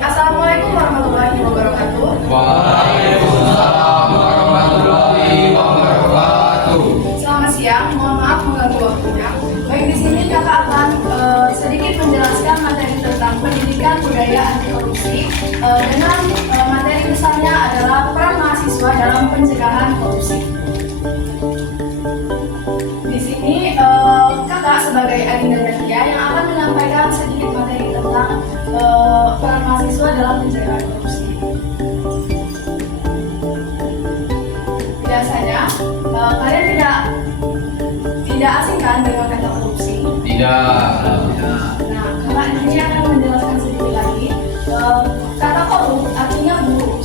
Assalamualaikum warahmatullahi wabarakatuh. Waalaikumsalam warahmatullahi wabarakatuh. Selamat siang, mohon maaf mengganggu waktunya. Baik, di sini kakak akan sedikit menjelaskan materi tentang pendidikan budaya anti korupsi dengan materi besarnya adalah peran mahasiswa dalam pencegahan korupsi. Di sini kakak sebagai Adinda Nadia yang akan menyampaikan sedikit materi tentang peran mahasiswa dalam pencegahan korupsi. Biasanya kalian tidak asing kan dengan kata korupsi? Tidak. Nah, kakak di sini akan menjelaskan sedikit lagi. Kata korup artinya buruk,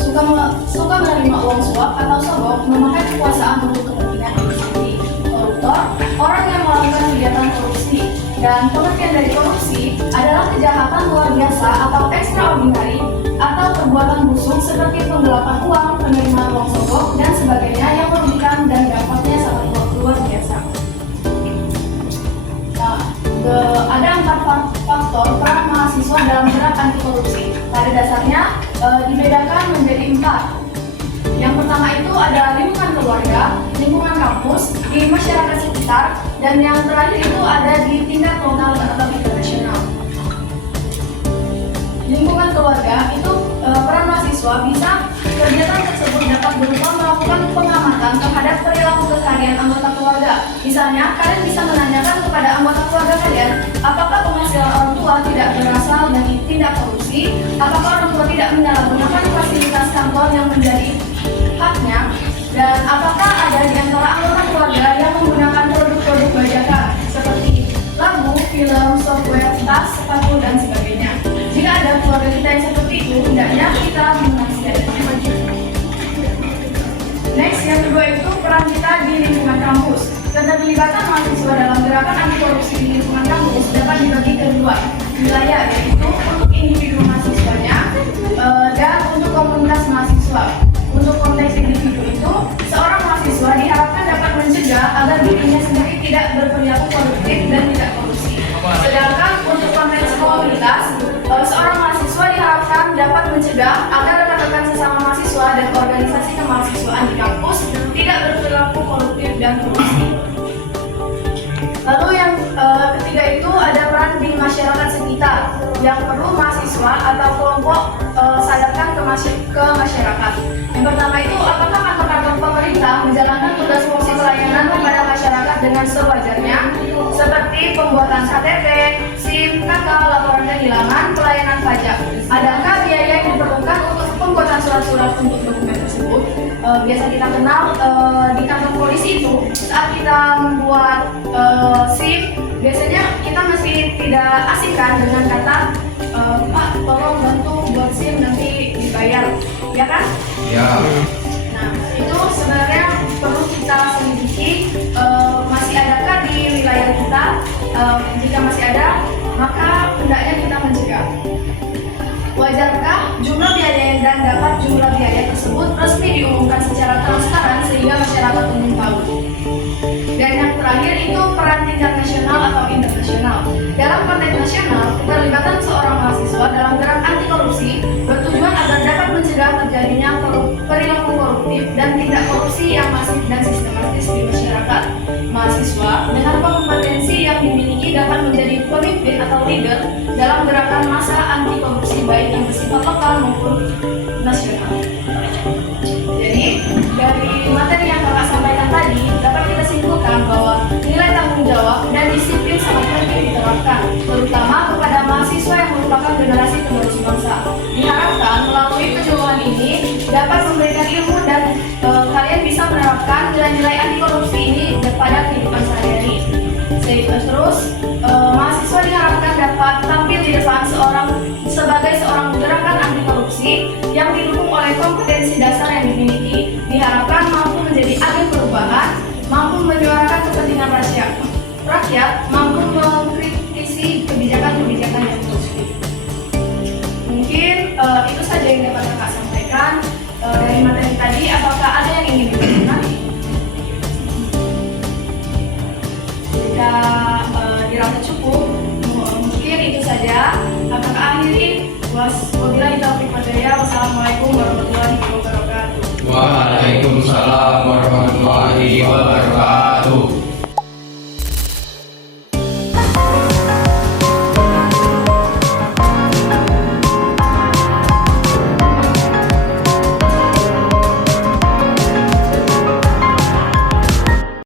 suka menerima uang suap atau sogok, memakai kekuasaan untuk kepentingan diri sendiri. Koruptor, orang yang melakukan kegiatan korupsi. Dan pengertian dari korupsi adalah kejahatan luar biasa atau extraordinary atau perbuatan busuk seperti penggelapan uang, penerimaan uang sogok, dan sebagainya yang merugikan dan dampaknya sangat luar biasa. Nah, ada 4 faktor peran mahasiswa dalam gerak anti korupsi. Pada dasarnya dibedakan menjadi 4. Yang pertama itu ada lingkungan keluarga, lingkungan kampus, di masyarakat sekitar, dan yang terakhir itu ada di tingkat lokal atau internasional. Lingkungan keluarga itu peran mahasiswa bisa kegiatan tersebut dapat berupa melakukan pengamatan terhadap perilaku keseharian anggota keluarga. Misalnya, kalian bisa menanyakan kepada anggota keluarga kalian, apakah penghasilan orang tua tidak berasal dari tindak korupsi, apakah orang tua tidak menyalahgunakan fasilitas kantor yang menjadi haknya, dan apakah ada di antara anggota keluarga yang menggunakan produk-produk bajakan seperti lagu, film, software, tas, sepatu, dan sebagainya. Jika ada keluarga kita yang seperti itu, hendaknya kita menasihatinya. Next, yang kedua itu peran kita di lingkungan kampus. Keterlibatan mahasiswa dalam gerakan anti korupsi di lingkungan kampus dapat dibagi ke 2 wilayah, yaitu untuk individu mahasiswanya dan untuk komunitas mahasiswa. Untuk konteks individu itu, seorang mahasiswa diharapkan dapat mencegah agar dirinya sendiri tidak berperilaku koruptif dan tidak korupsi. Sedangkan untuk konteks komunitas, seorang mahasiswa diharapkan dapat mencegah agar rekan-rekan sesama mahasiswa dan organisasi kemahasiswaan di kampus tidak berperilaku koruptif dan korupsi. Lalu yang ketiga itu ada peran di masyarakat sekitar yang perlu mahasiswa atau kelompok sadarkan ke masyarakat. Yang pertama itu, apakah kantor-kantor pemerintah menjalankan tugas fungsi pelayanan kepada masyarakat dengan sewajarnya, seperti pembuatan KTP, SIM, KK, laporan kehilangan, pelayanan pajak. Adakah biaya yang diperlukan untuk pembuatan surat-surat untuk dokumen tersebut? Biasa kita kenal di kantor polisi itu, saat kita membuat SIM, biasanya kita masih tidak asing kan dengan kata Pak, tolong bantu buat SIM nanti dibayar, ya kan? Ya. Nah, itu sebenarnya perlu kita selidiki, masih adakah di wilayah kita? Jika masih ada, maka hendaknya kita mencegah. Wajarkah jumlah biaya dan dapat jumlah biaya tersebut resmi diumumkan secara transparan sehingga masyarakat umum tahu? Dan yang terakhir itu peran tingkat nasional atau internasional. Dalam konteks nasional, keterlibatan seorang mahasiswa dalam gerak anti korupsi bertujuan agar dapat mencegah terjadinya perilaku koruptif dan tindak korupsi yang masif dan sistematis di masyarakat. Mahasiswa dengan kompetensi yang dimiliki dapat menjadi pemimpin atau leader dalam gerakan massa anti korupsi baik yang bersifat lokal maupun nasional. Jadi, dari materi yang kakak sampaikan tadi, dapat kita simpulkan bahwa nilai tanggung jawab dan disiplin sangat penting diterapkan, terutama kepada mahasiswa yang merupakan generasi penerus bangsa. Diharapkan melalui penyuluhan ini dapat memberikan ilmu dan kalian bisa menerapkan nilai-nilai anti korupsi ini pada kehidupan sehari-hari. Terus, mahasiswa diharapkan dapat tampil di depan sebagai seorang gerakan anti korupsi yang didukung oleh kompetensi dasar yang dimiliki. Diharapkan mampu menjadi agen perubahan, mampu menyuarakan kepentingan rakyat, mampu mengkritisi kebijakan-kebijakan yang positif. Mungkin itu saja yang dapat kakak sampaikan dari materi tadi. Apakah ada yang ingin ditanyakan? Jika dirasa cukup, mungkin itu saja. Kakak akhiri. Wabillahi taufiq wal hidayah. Wassalamualaikum warahmatullahi wabarakatuh. Waalaikumsalam warahmatullahi wabarakatuh.